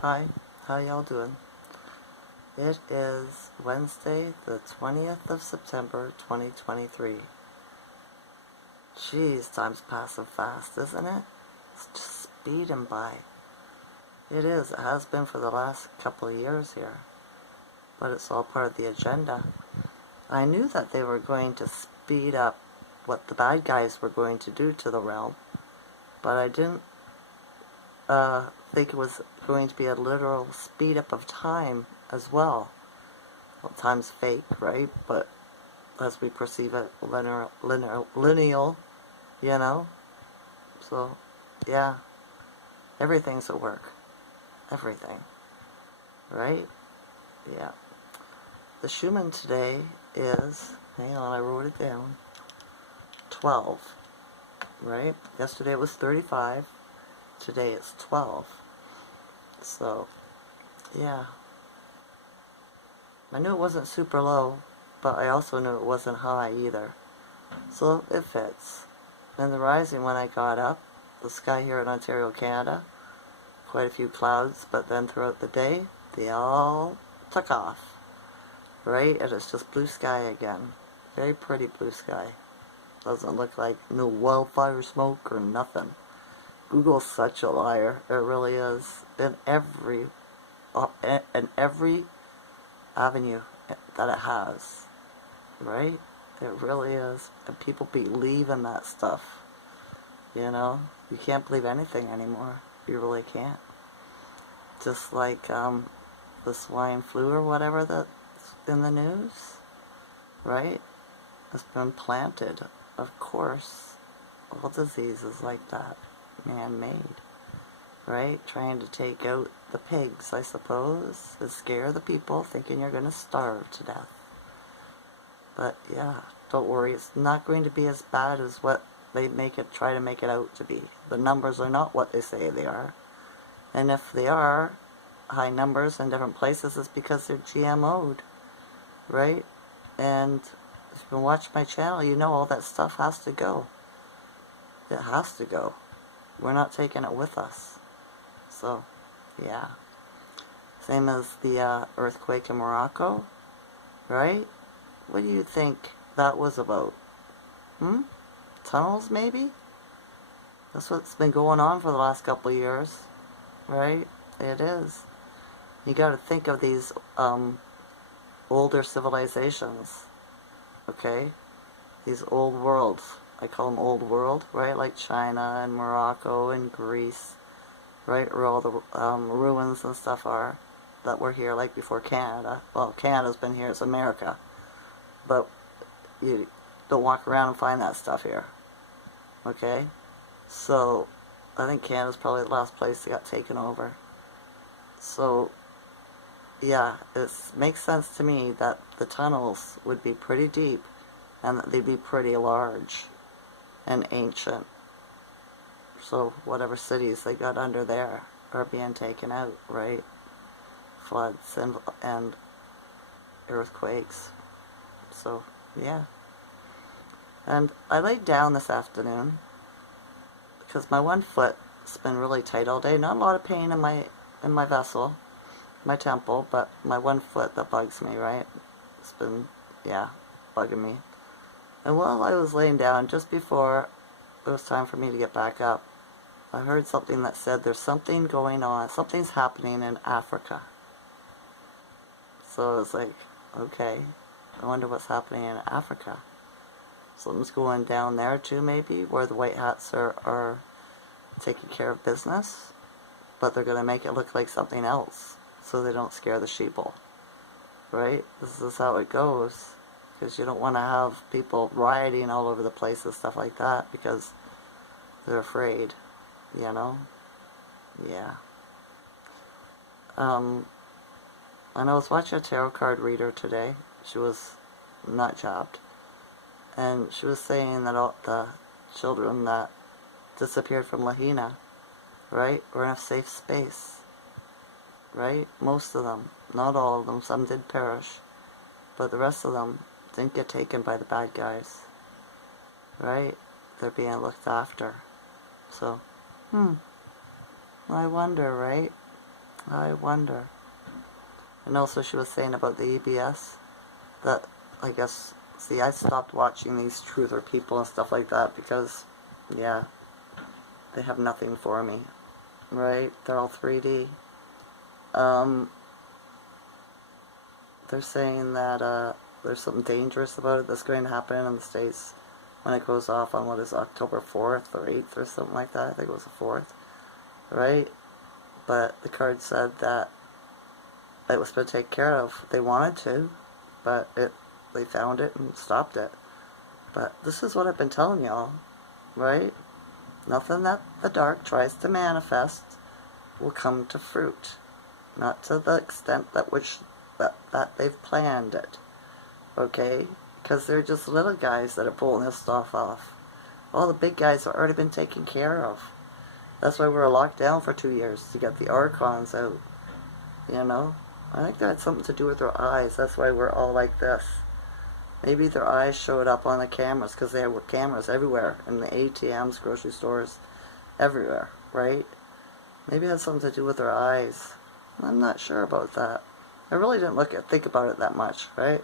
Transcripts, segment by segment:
Hi, how y'all doing? It is Wednesday, the 20th of September, 2023. Jeez, time's passing fast, isn't it? It's just speeding by. It is. It has been for the last couple of years here. But it's all part of the agenda. I knew that they were going to speed up what the bad guys were going to do to the realm, but I didn't think it was going to be a literal speed up of time as well. Well, time's fake, right? But as we perceive it, lineal, you know? So, yeah, everything's at work. Everything. Right? Yeah. The Schumann today is, hang on, I wrote it down, 12, right? Yesterday it was 35. Today it's 12. So, yeah. I knew it wasn't super low, but I also knew it wasn't high either. So it fits. And the rising, when I got up, the sky here in Ontario, Canada, quite a few clouds, but then throughout the day, they all took off. Right? And it's just blue sky again. Very pretty blue sky. Doesn't look like no wildfire smoke or nothing. Google's such a liar. It really is. In every avenue that it has, right? It really is. And people believe in that stuff. You know? You can't believe anything anymore. You really can't. Just like the swine flu or whatever that's in the news, right? It's been planted. Of course, all diseases like that, man-made, right? Trying to take out the pigs, I suppose, to scare the people, thinking you're going to starve to death. But yeah, don't worry, it's not going to be as bad as what they try to make it out to be. The numbers are not what they say they are. And if they are high numbers in different places, it's because they're GMO'd, right? And if you've been watching my channel, you know all that stuff has to go. It has to go. We're not taking it with us. So, yeah. Same as the earthquake in Morocco, right? What do you think that was about? Tunnels, maybe? That's what's been going on for the last couple of years, right? It is. You got to think of these older civilizations, okay? These old worlds. I call them old world, right? Like China and Morocco and Greece, right? Where all the ruins and stuff are that were here, like before Canada. Well, Canada's been here, it's America. But you don't walk around and find that stuff here, okay? So, I think Canada's probably the last place that got taken over. So, yeah, it makes sense to me that the tunnels would be pretty deep and that they'd be pretty large and ancient. So whatever cities they got under there are being taken out, right? Floods and earthquakes. So, yeah. And I laid down this afternoon because my one foot's been really tight all day. Not a lot of pain in my vessel, my temple, but my one foot that bugs me, right? It's been, yeah, bugging me. And while I was laying down, just before it was time for me to get back up, I heard something that said there's something going on, something's happening in Africa. So I was like, okay, I wonder what's happening in Africa. Something's going down there too, maybe, where the white hats are taking care of business, but they're going to make it look like something else so they don't scare the sheeple, right? This is how it goes, because you don't want to have people rioting all over the place and stuff like that because they're afraid, you know? Yeah. And I was watching a tarot card reader today. She was nut jobbed. And she was saying that all the children that disappeared from Lahaina, right, were in a safe space, right? Most of them. Not all of them. Some did perish. But the rest of them didn't get taken by the bad guys, right? They're being looked after. So, I wonder, right? I wonder. And also she was saying about the EBS, that, I guess, see, I stopped watching these truther people and stuff like that because, yeah, they have nothing for me, right? They're all 3D. They're saying that there's something dangerous about it that's going to happen in the States when it goes off on, what is October 4th or 8th or something like that. I think it was the 4th, right? But the card said that it was been taken care of. They wanted to, but they found it and stopped it. But this is what I've been telling y'all, right? Nothing that the dark tries to manifest will come to fruit. Not to the extent that that they've planned it. Okay? Because they're just little guys that are pulling this stuff off. All the big guys have already been taken care of. That's why we were locked down for 2 years, to get the archons out. You know? I think that had something to do with their eyes. That's why we're all like this. Maybe their eyes showed up on the cameras, because there were cameras everywhere, in the ATMs, grocery stores, everywhere, right? Maybe it had something to do with their eyes. I'm not sure about that. I really didn't think about it that much, right?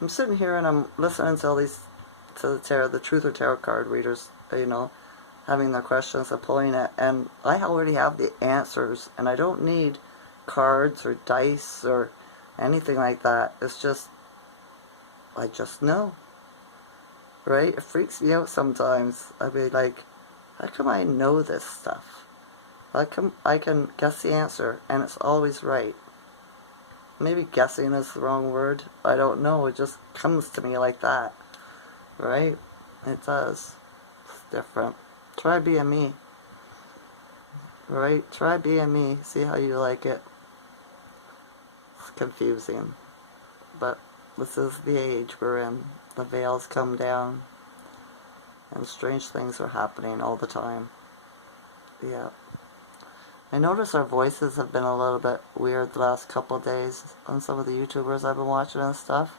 I'm sitting here and I'm listening to all these, to the tarot, the truth or tarot card readers, you know, having their questions and pulling it, and I already have the answers, and I don't need cards or dice or anything like that. It's just, I just know, right? It freaks me out sometimes. I'd be like, how come I know this stuff? How come I can guess the answer and it's always right? Maybe guessing is the wrong word. I don't know. It just comes to me like that, right? It does. It's different. Try being me, right? Try being me. See how you like it. It's confusing, but this is the age we're in. The veils come down, and strange things are happening all the time. Yeah. I notice our voices have been a little bit weird the last couple of days on some of the YouTubers I've been watching and stuff.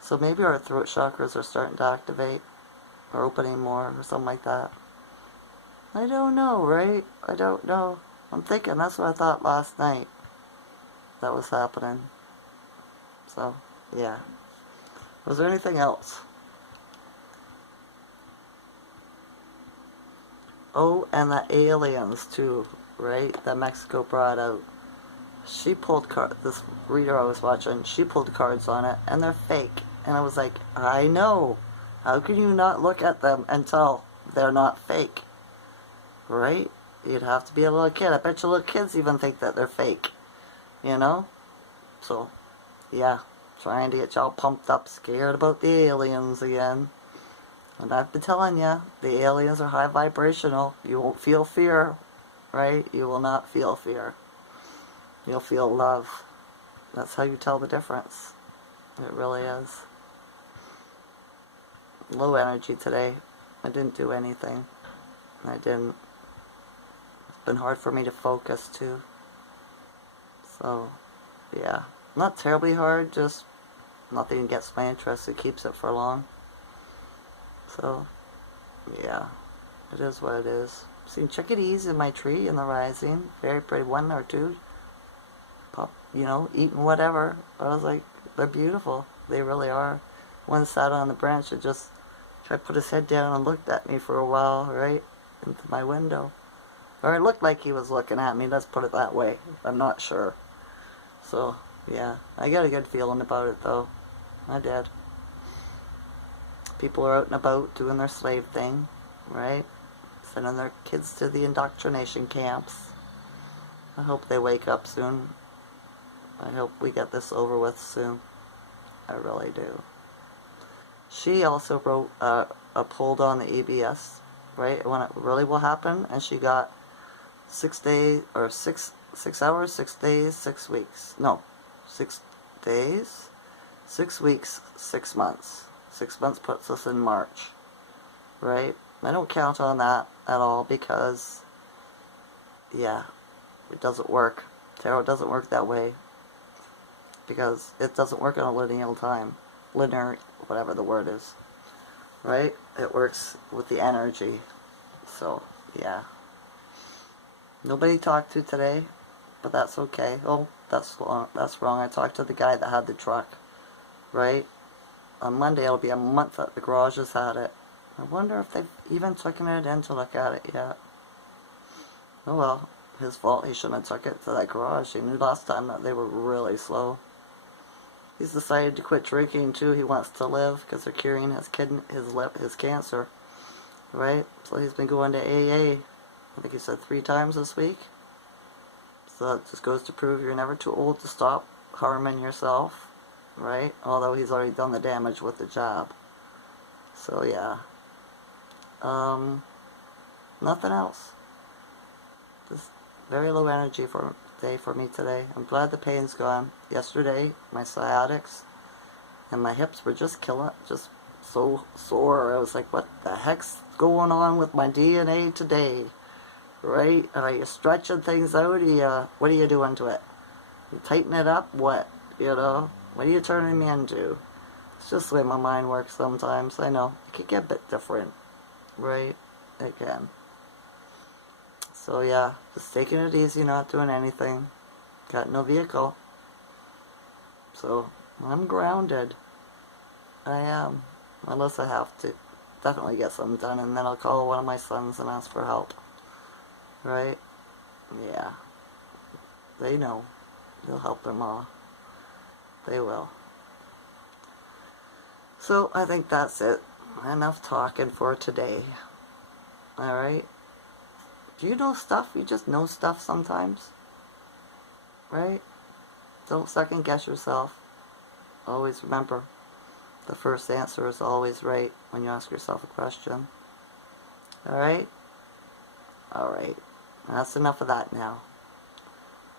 So maybe our throat chakras are starting to activate, or opening more, or something like that. I don't know, right? I don't know. I'm thinking that's what I thought last night that was happening. So, yeah. Was there anything else? Oh, and the aliens too, right? That Mexico brought out. She pulled this reader I was watching, she pulled cards on it, and they're fake. And I was like, I know. How can you not look at them and tell they're not fake? Right? You'd have to be a little kid. I bet you little kids even think that they're fake. You know? So, yeah. Trying to get y'all pumped up, scared about the aliens again. And I've been telling you, the aliens are high vibrational. You won't feel fear, right? You will not feel fear. You'll feel love. That's how you tell the difference. It really is. Low energy today. I didn't do anything. I didn't. It's been hard for me to focus too. So, yeah. Not terribly hard, just nothing gets my interest. It keeps it for long. So, yeah, it is what it is. Seen chickadees in my tree in the rising. Very pretty. One or two. Pop, you know, eating whatever. I was like, they're beautiful. They really are. One sat on the branch and just tried to put his head down and looked at me for a while, right? Into my window. Or it looked like he was looking at me, let's put it that way. I'm not sure. So, yeah. I got a good feeling about it, though. I did. People are out and about doing their slave thing, right? Sending their kids to the indoctrination camps. I hope they wake up soon. I hope we get this over with soon. I really do. She also wrote pulled on the EBS, right? When it really will happen, and she got 6 days, or 6 hours, 6 days, 6 weeks. No, 6 days, 6 weeks, 6 months. 6 months puts us in March, right? I don't count on that at all because, yeah, it doesn't work. Tarot doesn't work that way because it doesn't work on a linear time. Linear, whatever the word is, right? It works with the energy. So, yeah. Nobody talked to today. but that's okay. Oh, that's wrong. That's wrong. I talked to the guy that had the truck, right? On Monday it'll be a month that the garage has had it. I wonder if they've even taken it in to look at it yet. Oh well, his fault. He shouldn't have took it to that garage. He knew last time that they were really slow. He's decided to quit drinking too. He wants to live because they're curing his cancer, right? So he's been going to AA. I think he said 3 times this week. So that just goes to prove you're never too old to stop harming yourself, right? Although he's already done the damage with the jab. So yeah. Nothing else. Just very low energy day for me today. I'm glad the pain's gone. Yesterday, my sciatics and my hips were just so sore. I was like, what the heck's going on with my DNA today? Right? Are you stretching things out? What are you doing to it? You tighten it up? What? You know? What are you turning me into? It's just the way my mind works sometimes. I know. It can get a bit different. Right? It can. So yeah, just taking it easy, not doing anything. Got no vehicle. So I'm grounded. I am. Unless I have to definitely get something done, and then I'll call one of my sons and ask for help. Right? Yeah. They know. They'll help their ma. They will. So I think that's it. Enough talking for today. Alright? Do you know stuff? You just know stuff sometimes. Right? Don't second guess yourself. Always remember, the first answer is always right when you ask yourself a question. Alright? Alright. That's enough of that now.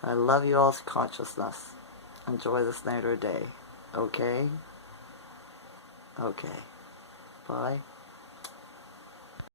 I love you all's consciousness. Enjoy this night or day. Okay? Okay. Bye.